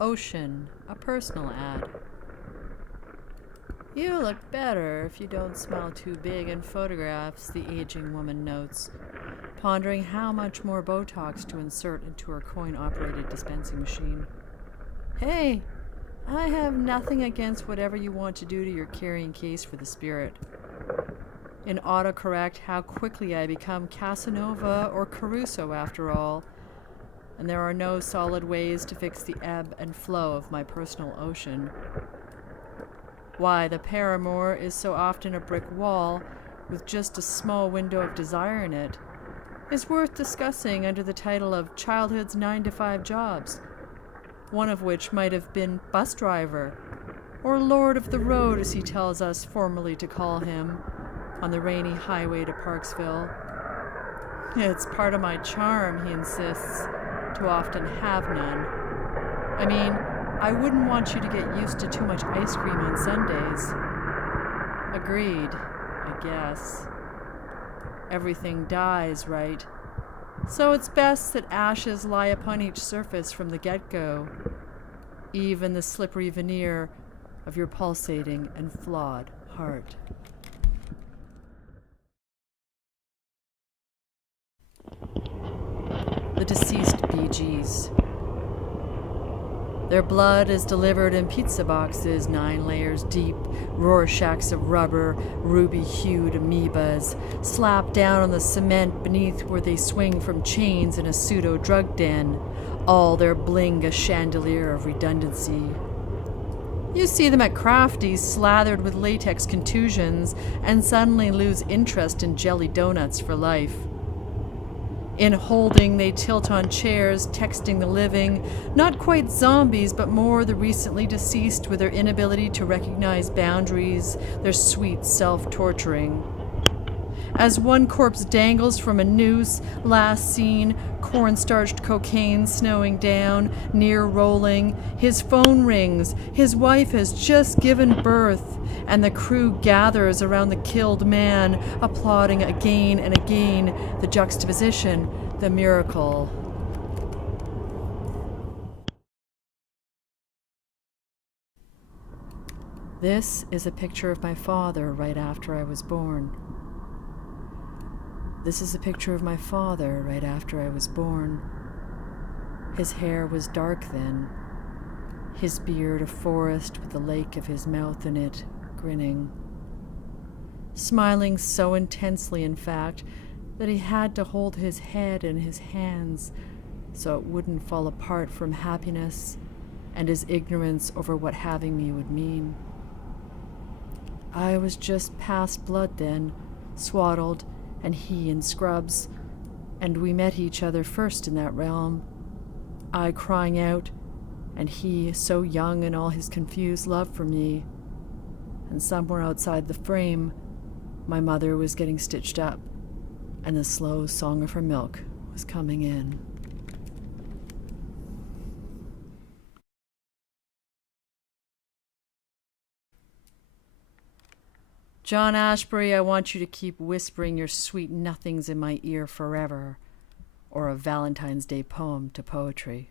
Ocean, a personal ad. You look better if you don't smile too big in photographs, the aging woman notes, pondering how much more Botox to insert into her coin-operated dispensing machine. Hey, I have nothing against whatever you want to do to your carrying case for the spirit. In autocorrect, how quickly I become Casanova or Caruso after all, and there are no solid ways to fix the ebb and flow of my personal ocean. Why the paramour is so often a brick wall with just a small window of desire in it is worth discussing under the title of Childhood's 9-to-5 Jobs, one of which might have been bus driver, or Lord of the Road as he tells us formally to call him, on the rainy highway to Parksville. It's part of my charm, he insists, to often have none. I mean, I wouldn't want you to get used to too much ice cream on Sundays. Agreed, I guess. Everything dies, right? So it's best that ashes lie upon each surface from the get-go, even the slippery veneer of your pulsating and flawed heart. The deceased Bee Gees. Their blood is delivered in pizza boxes 9 layers deep, Rorschachs of rubber, ruby-hued amoebas, slapped down on the cement beneath where they swing from chains in a pseudo-drug den, all their bling a chandelier of redundancy. You see them at Crafty's slathered with latex contusions and suddenly lose interest in jelly donuts for life. In holding, they tilt on chairs, texting the living, not quite zombies, but more the recently deceased with their inability to recognize boundaries, their sweet self-torturing. As one corpse dangles from a noose, last seen, cornstarched cocaine snowing down, near rolling, his phone rings, his wife has just given birth, and the crew gathers around the killed man, applauding again and again the juxtaposition, the miracle. This is a picture of my father right after I was born. This is a picture of my father right after I was born. His hair was dark then, his beard a forest with the lake of his mouth in it, grinning. Smiling so intensely, in fact, that he had to hold his head in his hands so it wouldn't fall apart from happiness and his ignorance over what having me would mean. I was just past blood then, swaddled, and he in scrubs, and we met each other first in that realm, I crying out, and he so young in all his confused love for me. And somewhere outside the frame, my mother was getting stitched up, and the slow song of her milk was coming in. John Ashbery, I want you to keep whispering your sweet nothings in my ear forever, or a Valentine's Day poem to poetry.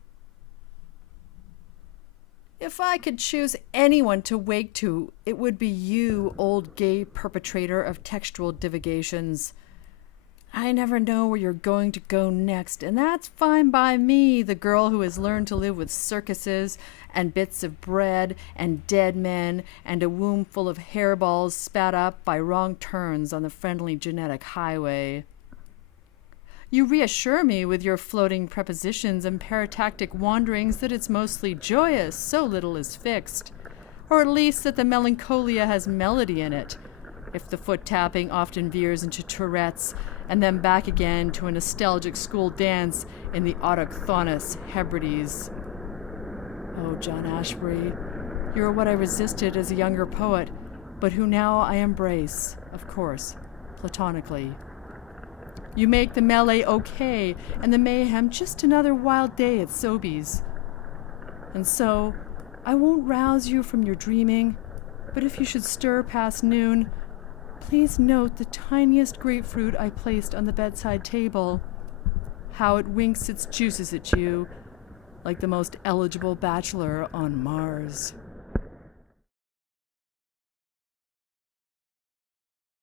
If I could choose anyone to wake to, it would be you, old gay perpetrator of textual divagations. I never know where you're going to go next, and that's fine by me, the girl who has learned to live with circuses and bits of bread and dead men and a womb full of hairballs spat up by wrong turns on the friendly genetic highway. You reassure me with your floating prepositions and paratactic wanderings that it's mostly joyous, so little is fixed, or at least that the melancholia has melody in it, if the foot-tapping often veers into Tourette's and then back again to a nostalgic school dance in the autochthonous Hebrides. Oh, John Ashbery, you're what I resisted as a younger poet, but who now I embrace, of course, platonically. You make the melee okay, and the mayhem just another wild day at Sobeys. And so, I won't rouse you from your dreaming, but if you should stir past noon, please note the tiniest grapefruit I placed on the bedside table, how it winks its juices at you, like the most eligible bachelor on Mars.